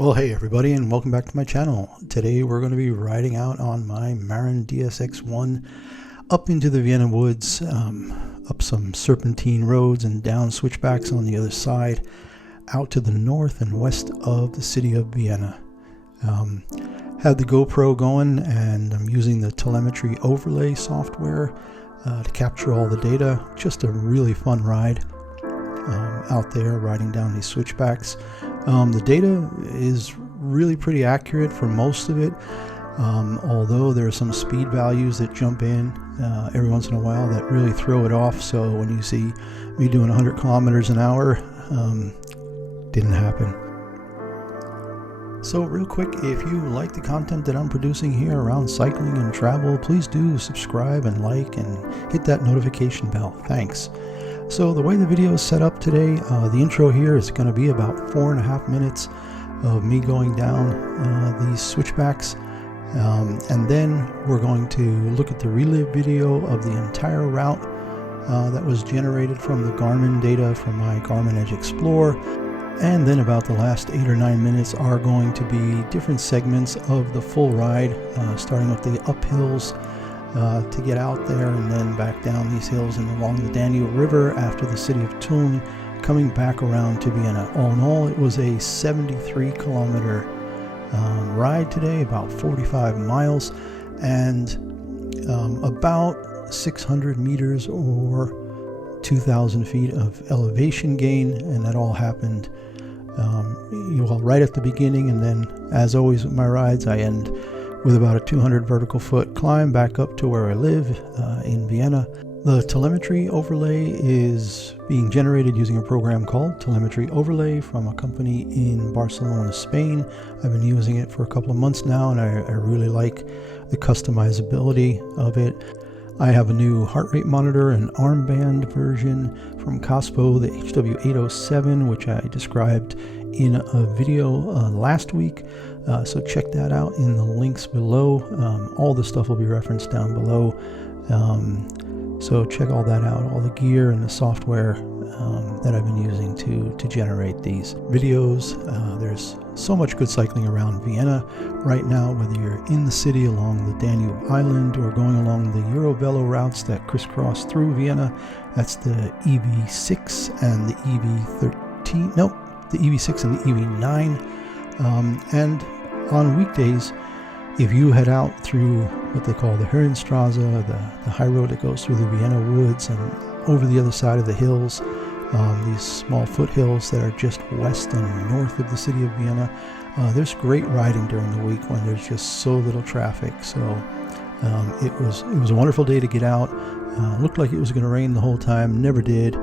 Well, hey everybody, and welcome back to my channel. Today we're going to be riding out on my Marin DSX 1 up into the Vienna woods, up some serpentine roads and down switchbacks on the other side, out to the north and west of the city of Vienna. Had the GoPro going, and I'm using the telemetry overlay software to capture all the data. Just a really fun ride out there riding down these switchbacks. The data is really pretty accurate for most of it, although there are some speed values that jump in every once in a while that really throw it off. So when you see me doing 100 kilometers an hour, didn't happen. So real quick, if you like the content that I'm producing here around cycling and travel, please do subscribe and like and hit that notification bell. Thanks. So the way the video is set up today, the intro here is going to be about 4.5 minutes of me going down these switchbacks, and then we're going to look at the relive video of the entire route that was generated from the Garmin data from my Garmin Edge Explorer, and then about the last 8 or 9 minutes are going to be different segments of the full ride, starting with the uphills to get out there and then back down these hills and along the Danube River after the city of Tulln, coming back around to Vienna. All in all, it was a 73 kilometer ride today, about 45 miles, and about 600 meters or 2,000 feet of elevation gain, and that all happened right at the beginning. And then, as always with my rides, I end with about a 200 vertical foot climb back up to where I live in Vienna. The telemetry overlay is being generated using a program called Telemetry Overlay from a company in Barcelona, Spain. I've been using it for a couple of months now, and I really like the customizability of it. I have a new heart rate monitor and armband version from Caspo, the HW807, which I described in a video last week. So check that out in the links below. All the stuff will be referenced down below. So check all that out, all the gear and the software that I've been using to generate these videos. There's so much good cycling around Vienna right now, whether you're in the city along the Danube Island or going along the Euro Velo routes that crisscross through Vienna. That's the EV6 and the EV13. Nope, the EV6 and the EV9. And on weekdays, if you head out through what they call the Herrenstrasse, the high road that goes through the Vienna woods and over the other side of the hills, these small foothills that are just west and north of the city of Vienna, there's great riding during the week when there's just so little traffic. So it was a wonderful day to get out. Looked like it was going to rain the whole time, never did.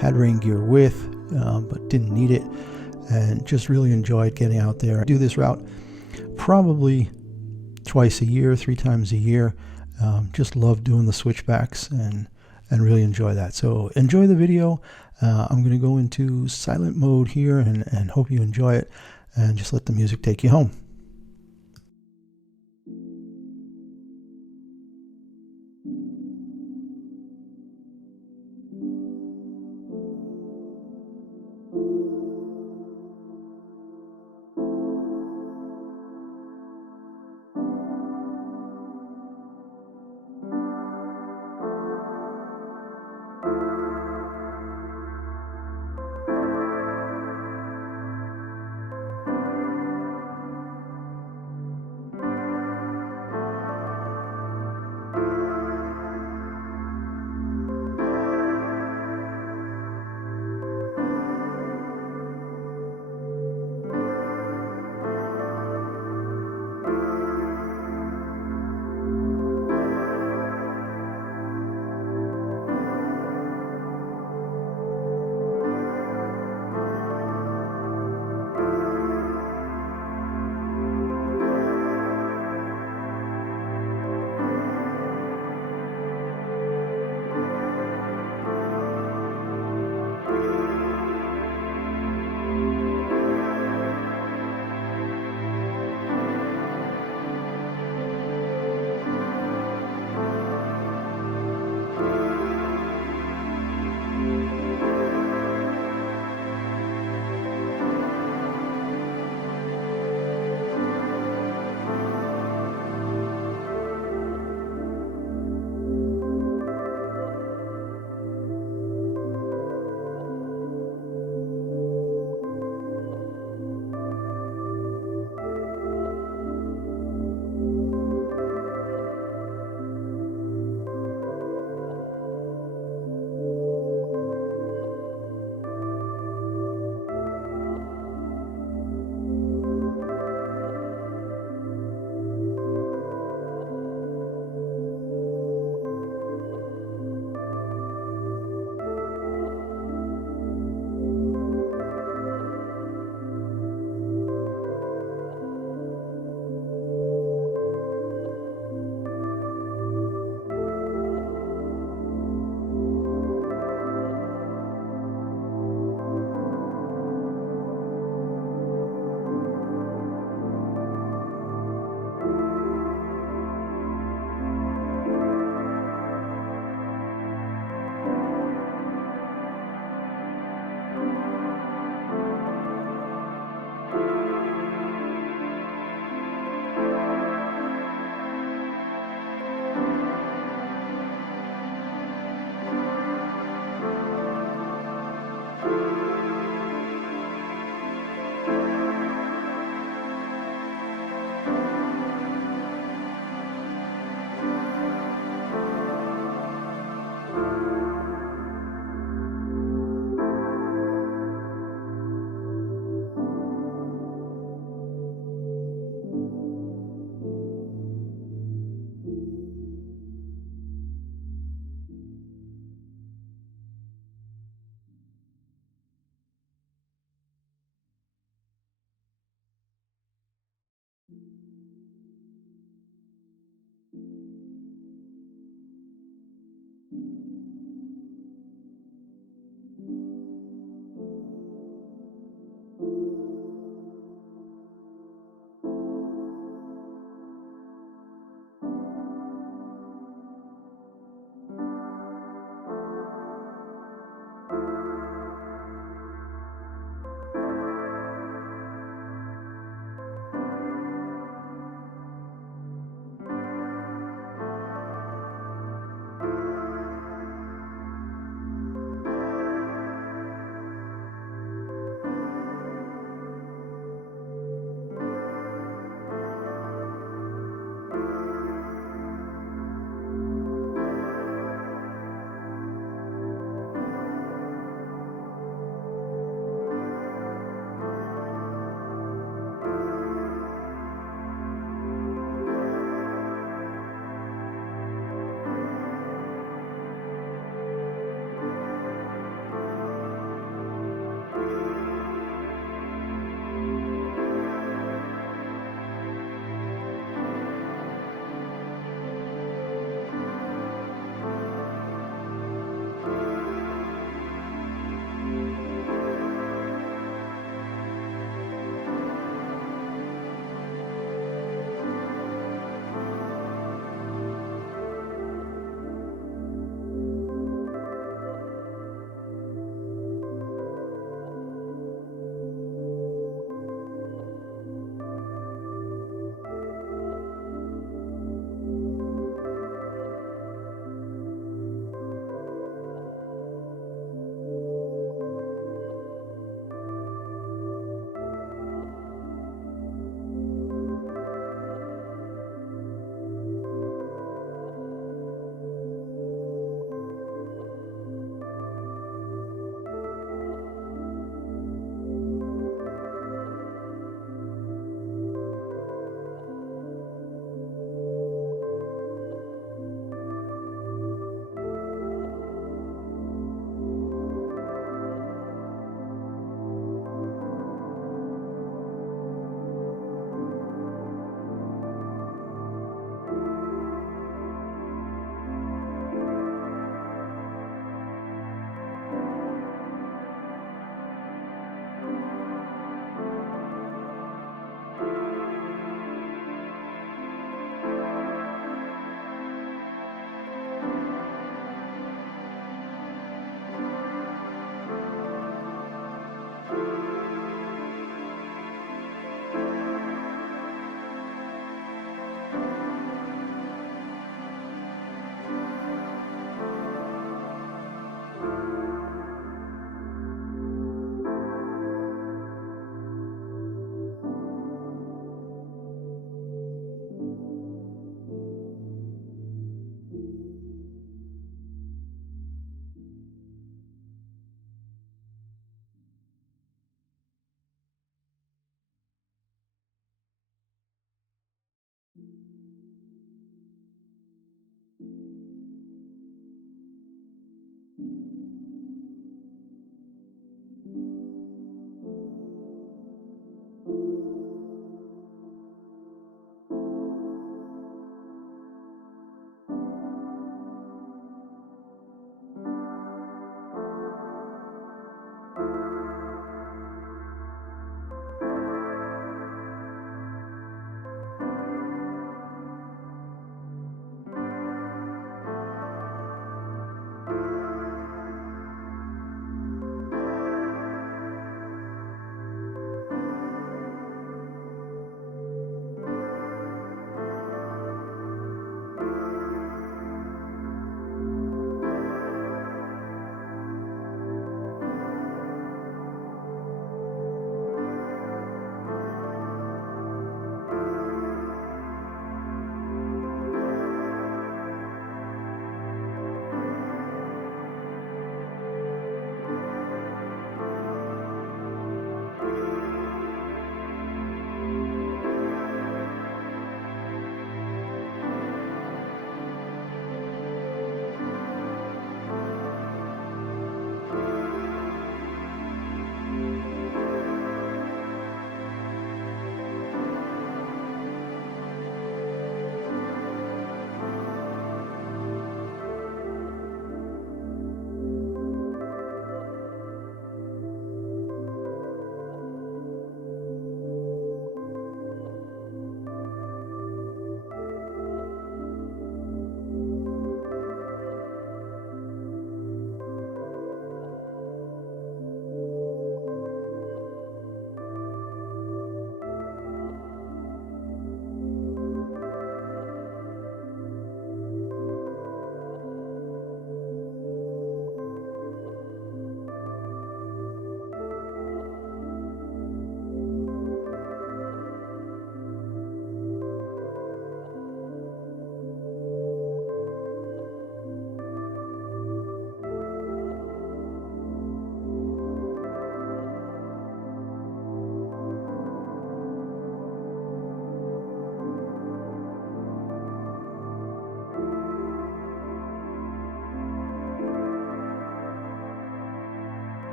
Had rain gear with, but didn't need it, and just really enjoyed getting out there. I do this route probably twice a year, 3 times a year. Just love doing the switchbacks and really enjoy that. So enjoy the video. I'm going to go into silent mode here and hope you enjoy it, and just let the music take you home.